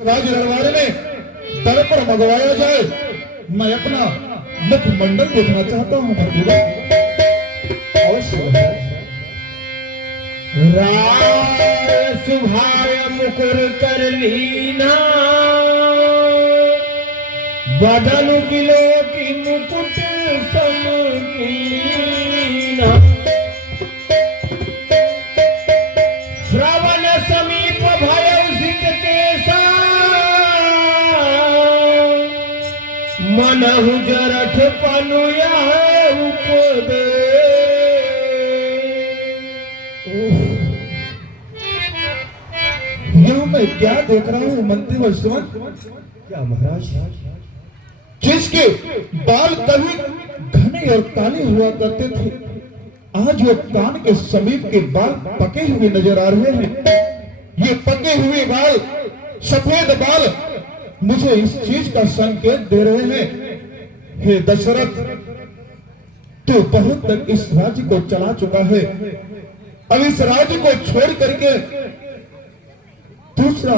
राज दरबार में दर्पण मंगवाया जाए। मैं अपना मुखमंडल देखना चाहता हूँ। राय सुभाय मुकुर कर लीना, बदन किलो की मुकुट समकीना। श्रवण समीप भय सित केसा, मनहु जरठ पनुया उपदे। मैं क्या देख रहा हूँ मंत्री वत्सवन? क्या महाराज? जिसके बाल कभी घने और काले हुआ करते थे, आज वो कान के समीप के बाल पके हुए नजर आ रहे हैं। ये पके हुए बाल, सफेद बाल मुझे इस चीज का संकेत दे रहे हैं। हे दशरथ, तू बहुत तक इस राज्य को चला चुका है। अब इस राज्य को छोड़ करके दूसरा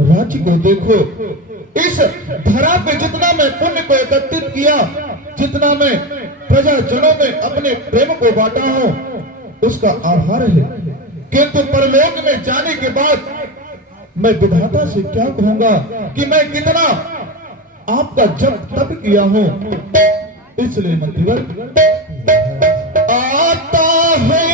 राज्य को देखो। इस धरा पे जितना मैं पुण्य को एकत्रित किया, जितना मैं प्रजाजनों में अपने प्रेम को बांटा हूं, उसका आभार है। किंतु परलोक में जाने के बाद मैं विधाता से क्या कहूंगा कि मैं कितना आपका जप तप किया हूं। इसलिए मंत्रीवर आता है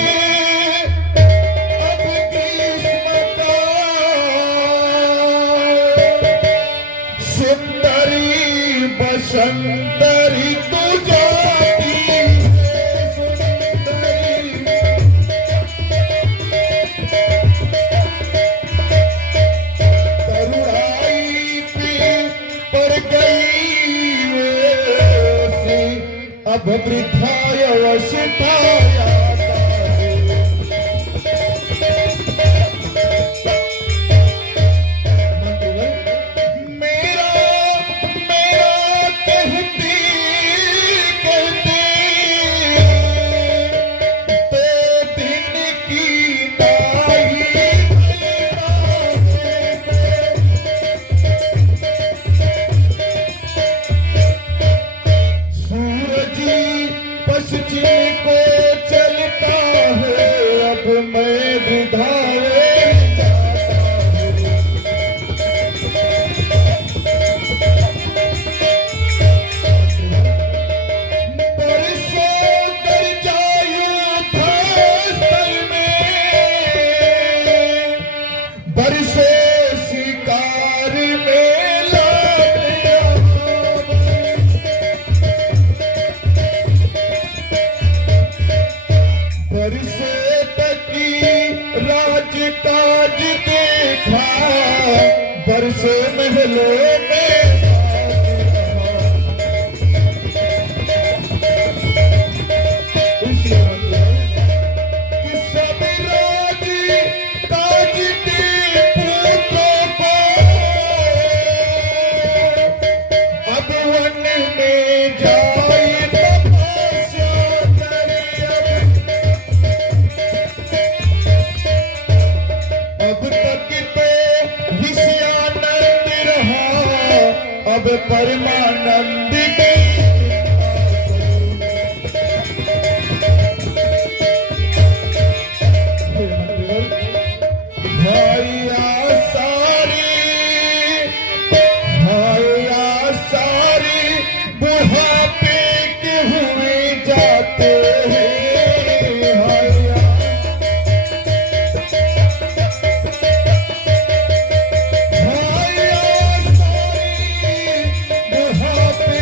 सुंदरी तू जाती करुणाई पे पर गई वैसी, अब वृद्धाय अवस्थाया। को चलता है अब मैं विधावे बरसों कर जायूं था स्थल में, बरसों शिकार में बरसे तकी राज काज देखा, बरसे महलों में कि सब राज काज के पुत्रों को अब वन में जाए तपस्या करे। अब तक तो विषयानंद रहा, अब परमानंद की भाइया सारी बुढ़ापे के हुए जाते हैं। बुढ़ापे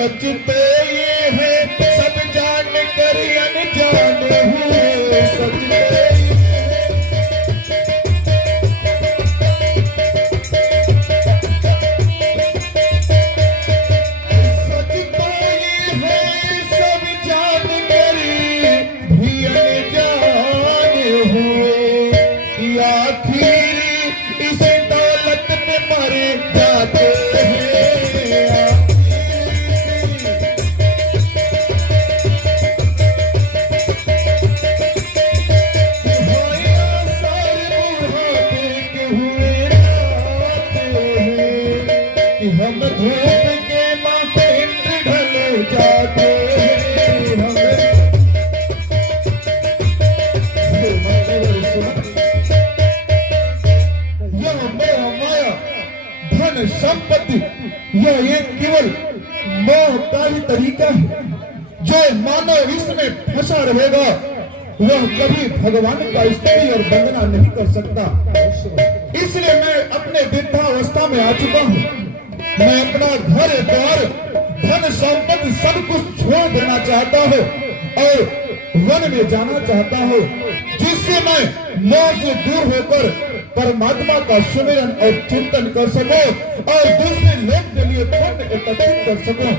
सच तो ये है सब जान कर अनजान हुए, सच तो ये है। सच तो ये है सब जान कर भी अनजान हुए, कि आखिर इस दौलत पे मर जाते हैं। हम धूप के माथे ढल जाते हैं, यह मोह माया धन संपत्ति यह एक केवल मोह का ही तरीका है। जो मानव इसमें फंसा रहेगा वह कभी भगवान का स्तुति और वंदना नहीं कर सकता। इसलिए मैं अपने वृद्धावस्था में आ चुका हूँ। मैं अपना घर द्वार धन संपत्ति सब कुछ छोड़ देना चाहता हूँ और वन में जाना चाहता हूँ, जिससे मैं मोह से दूर होकर परमात्मा का सुमिरन और चिंतन कर सकूं और दूसरे लोग के लिए पुण्य एकत्रित कर सकूं।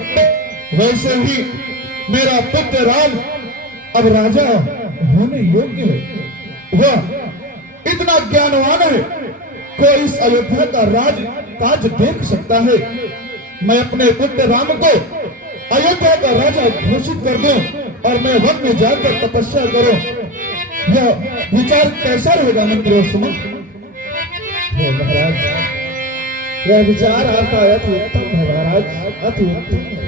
वैसे ही मेरा पुत्र राम अब राजा होने योग्य है। वह इतना ज्ञानवान है, कोई इस अयोध्या का राज काज देख सकता है। मैं अपने पुत्र राम को अयोध्या का राजा घोषित कर दूं और मैं वन में जाकर तपस्या करूं। यह विचार कैसा रहेगा मंत्री सुमन? महाराज, यह विचार आपका अति उत्तम है महाराज, अति उत्तम है।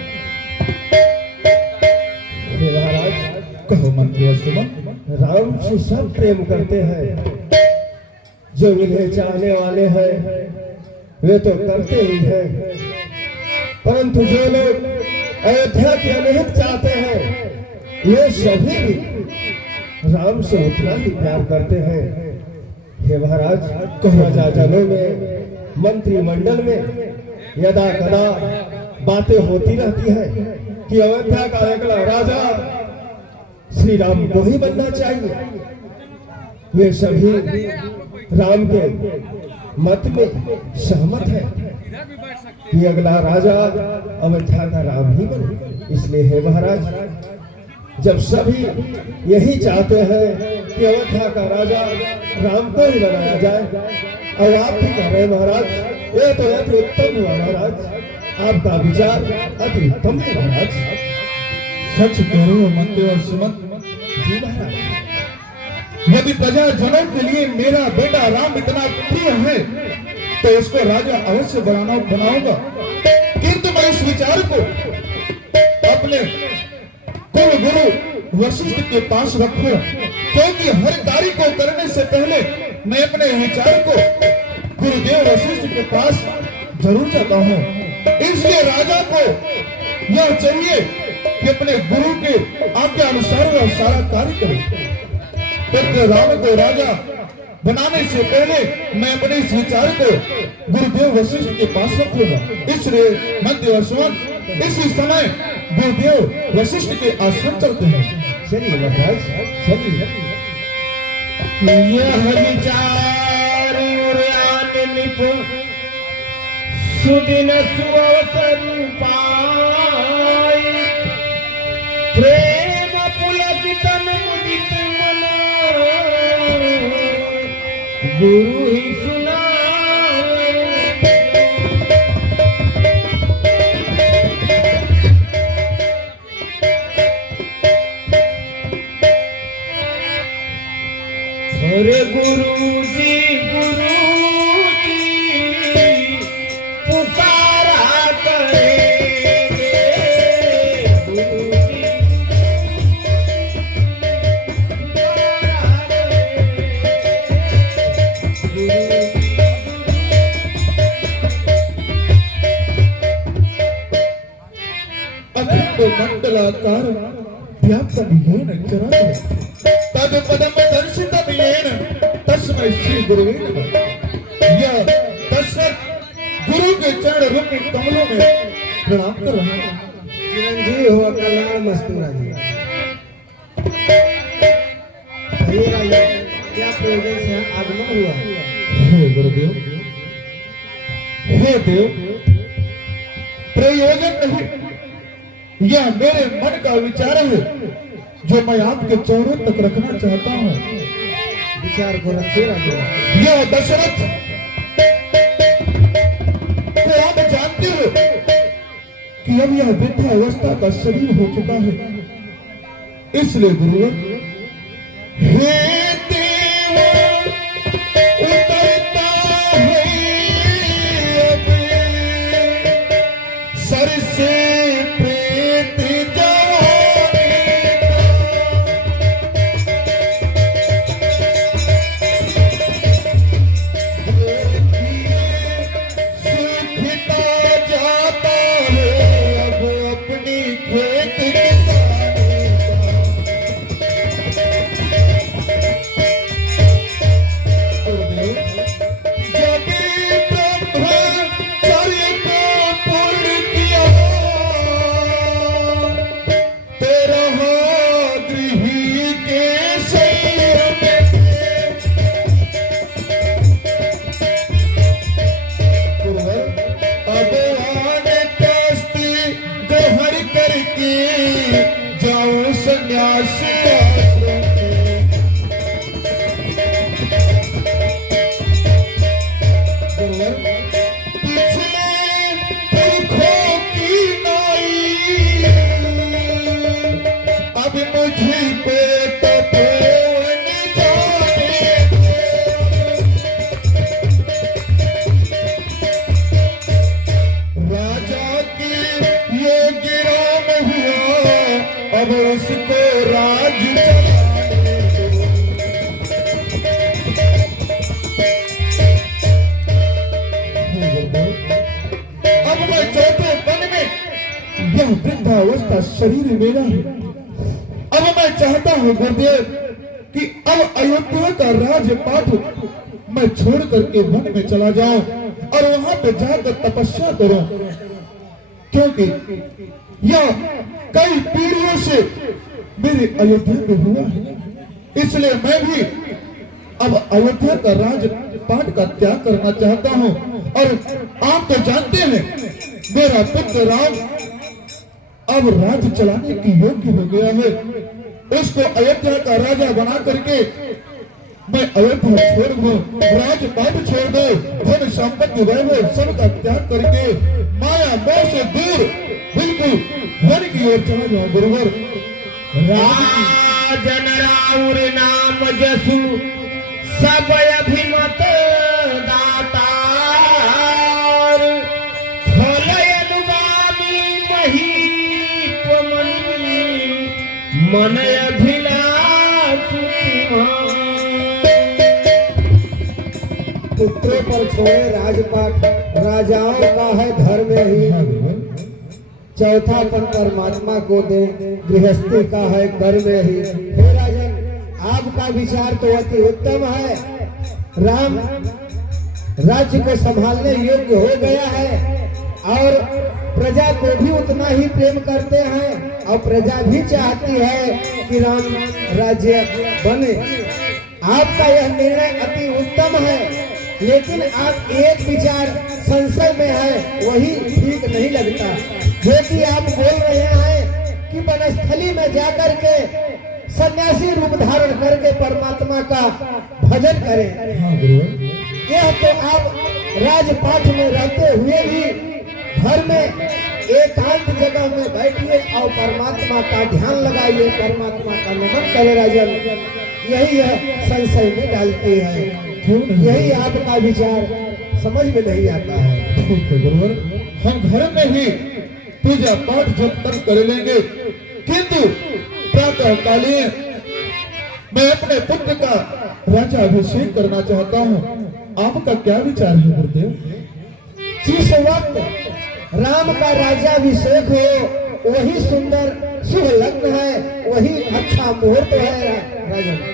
महाराज, कहो मंत्री सुमन। राम से सब प्रेम करते हैं, जो इन्हें चाहने वाले हैं वे तो करते ही हैं, परंतु जो लोग अयोध्या के अनहित चाहते हैं वे सभी भी राम से उतना ही प्यार करते हैं। हे महाराज, प्रजा जनों में मंत्रिमंडल में यदा कदा बातें होती रहती हैं कि अयोध्या का अगला राजा श्री राम को ही बनना चाहिए। वे सभी राम के मत में सहमत है कि अगला राजा अयोध्या का राम ही बने। इसलिए हे महाराज, जब सभी यही चाहते हैं कि अयोध्या का राजा राम को ही बनाया जाए और आप भी कह रहे हैं महाराज, ये तो अति उत्तम हुआ महाराज, आपका विचार अति उत्तम है महाराज। सच कह रहे हो मंत्री और सुमन। जी महाराज, यदि प्रजा जनों के लिए मेरा बेटा राम इतना प्रिय है तो उसको राजा अवश्य बनाऊंगा, किंतु मैं इस विचार को अपने कुल गुरु वशिष्ठ के पास रखूं, क्योंकि हर कार्य को करने से पहले मैं अपने विचार को गुरुदेव वशिष्ठ के पास जरूर जाता हूं। इसलिए राजा को यह चाहिए कि अपने गुरु के आज्ञा अनुसार वह सारा कार्य करे। पुत्र राम को राजा बनाने से पहले मैं अपने इस विचार को गुरुदेव वशिष्ठ के पास रखूंगा। इसलिए मंत्री सुमन, इसी समय गुरुदेव वशिष्ठ के आश्रम चलते हैं। चलिए महाराज, चलिए। यह विचार निपुण सुदिन सुअवसर पाई, प्रेम पुलकित मुदित मना, गुरु ही सुना। अरे गुरु जी पुकारा करेंगे, गुरु जी पुकारा अखंड मंडलाकार व्याप्तं येन चराचरं तद पदम दर्शितम येन तस्मै श्री गुरुवे नमः। यह दशरथ गुरु के चरण रूपी कमलों में प्रणाम कर रहा है। चिरंजीव हुआ कल्याण मस्तु राजा। ये राजा क्या प्रयोजन से आगमन हुआ? हे गुरुदेव, हे देव, प्रयोजन नहीं, यह मेरे मन का विचार है जो मैं आपके चौरों तक रखना चाहता हूँ। विचार को रखिए राजा। यह दशरथ को आप जानते हो कि अब यह वृद्धावस्था का शरीर हो चुका है, इसलिए गुरुवर, हे देव उतरता है अब सर से प्रेत जवानी सूखता जाता है अब अपनी खेत संन्यास पिछले पुरखों की नाई अब मुझे पे तपोवन जाने राजा की योगी राम हुआ अब उसको राज चलाने अब मैं चौथे वन में, यह वृद्धावस्था शरीर मेरा है। अब मैं चाहता हूँ गुरुदेव कि अब अयोध्या का राजपाट मैं छोड़ करके वन में चला जाऊं और वहां पे जाकर तपस्या करूं, क्योंकि यह कई पीढ़ियों से मेरे अयोध्या में हुआ है, इसलिए मैं भी अब अयोध्या का राजपाट का त्याग करना चाहता हूँ। और आप तो जानते हैं मेरा पुत्र राम अब राज्य चलाने की योग्य हो गया है, उसको अयोध्या का राजा बना करके मैं अयोध्या छोड़ दूं, राजपाट छोड़ दो, धन संपत्ति वैभव सबका त्याग करके माया मोह से दूर बिल्कुल वन की ओर चला जाऊं गुरुवर। राजन राउर नाम जसु सब अभिमत दातार फल अनुगामी महीप मन अभिलाष पुत्रों पर छोड़े राजपाट राजाओं का है धर्म ही, चौथापन परमात्मा को दे गृहस्थी का है कर्म ही। हे राजन, आपका विचार तो अति उत्तम है। राम राज्य को संभालने योग्य हो गया है और प्रजा को भी उतना ही प्रेम करते हैं और प्रजा भी चाहती है कि राम राज्य बने। आपका यह निर्णय अति उत्तम है, लेकिन आप एक विचार संशय में है, वही ठीक नहीं लगता। जो कि आप बोल रहे हैं कि वनस्थली में जाकर के सन्यासी रूप धारण करके परमात्मा का भजन करें। यह तो आप राजपाट में रहते हुए भी घर में एकांत जगह में बैठिए और परमात्मा का ध्यान लगाइए, परमात्मा का नमन करें राजन। यही यह संशय में डालती है, यही आपका विचार समझ में नहीं आता है। ठीक है गुरुवर, हम घर में ही पूजा पाठ जब तक कर लेंगे, किंतु प्रातः कालीन मैं अपने पुत्र का राजा अभिषेक करना चाहता हूँ। आपका क्या विचार है गुरुदेव? जिस वक्त राम का राज्याभिषेक हो वही सुंदर शुभ लग्न है, वही अच्छा मुहूर्त है राजन।